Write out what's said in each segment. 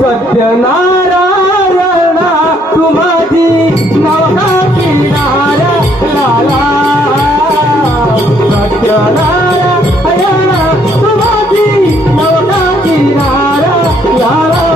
सत्यनारायणा तुम्हारी नवका किनारा लाला सत्यनारायणा तुम्हारी नवका किनारा लाला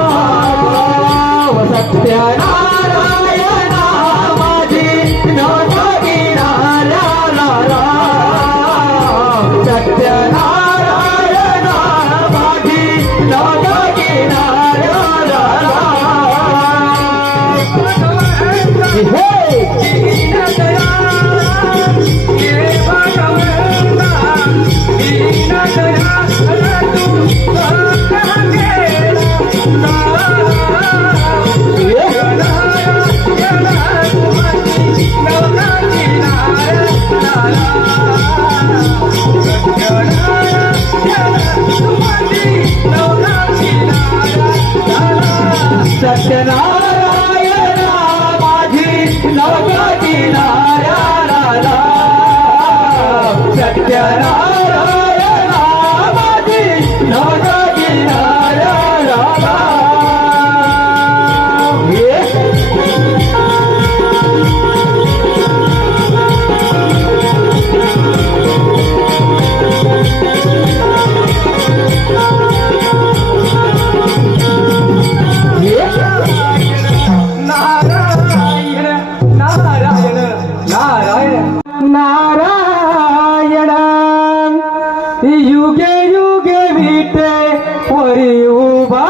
युगे युगे विटे वरी उभा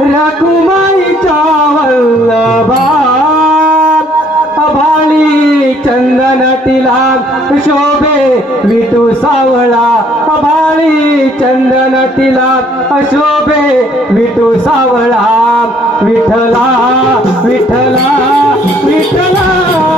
रघुमाई वल्लभा भाली चंदन तिला शोभे विटू सावळा. अभाळी चंदन तिला शोभे विटू सावळा. विठला विठला विठला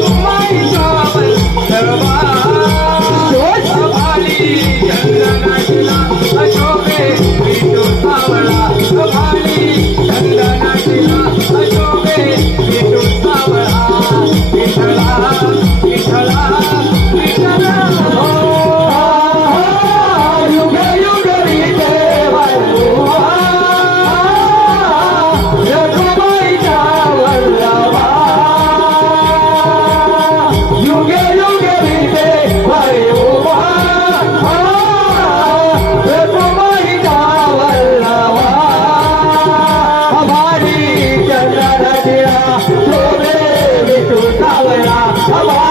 我走了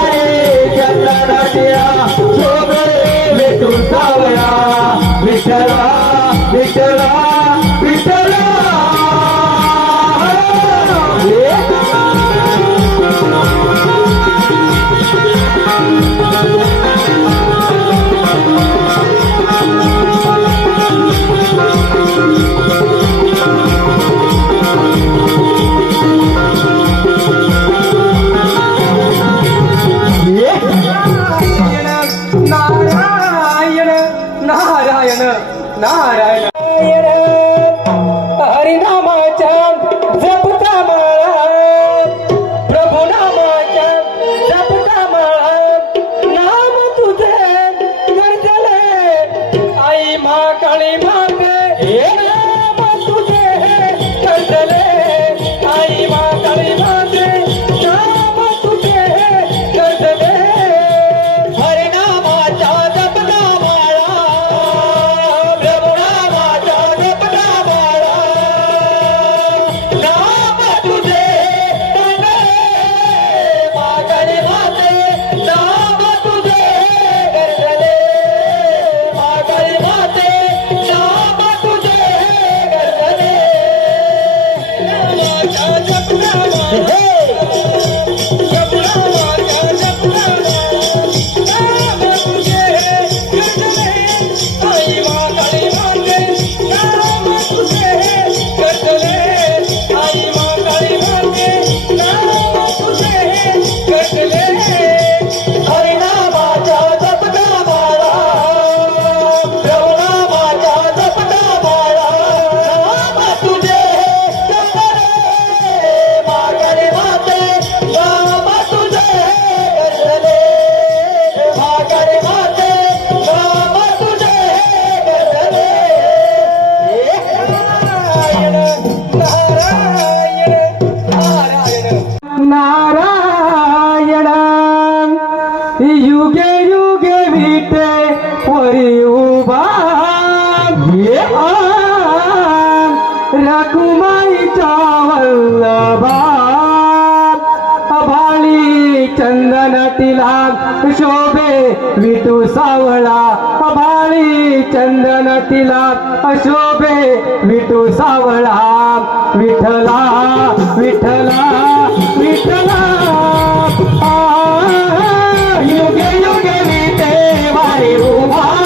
നാരായണ നാരായണ. युगे विटे वरी उभा. रखुमाईचा वल्लभा अभाळी तिला शोभे विटू सावळा. अभाळी चंदन तिला शोभे विटू सावळा. विठला विठला विठला Mario,